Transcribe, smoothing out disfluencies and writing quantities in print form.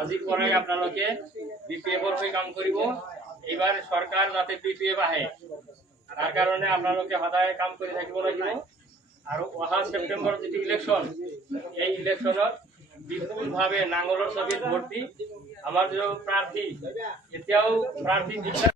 আজি পৰাই আপোনালোকে বিপিএফৰ হৈ কাম কৰিব। এইবাৰ চৰকাৰ যাতে বিপিএফ আহে তাৰ কাৰণে আপোনালোকে সদায় কাম কৰি থাকিব লাগিব। আৰু অহা ছেপ্টেম্বৰত যিটো ইলেকশ্যন, এই ইলেকশ্যনত বিপুলভাৱে নাঙলৰ ছবিত ভোট দি আমাৰ যিটো প্ৰাৰ্থী, এতিয়াও প্ৰাৰ্থী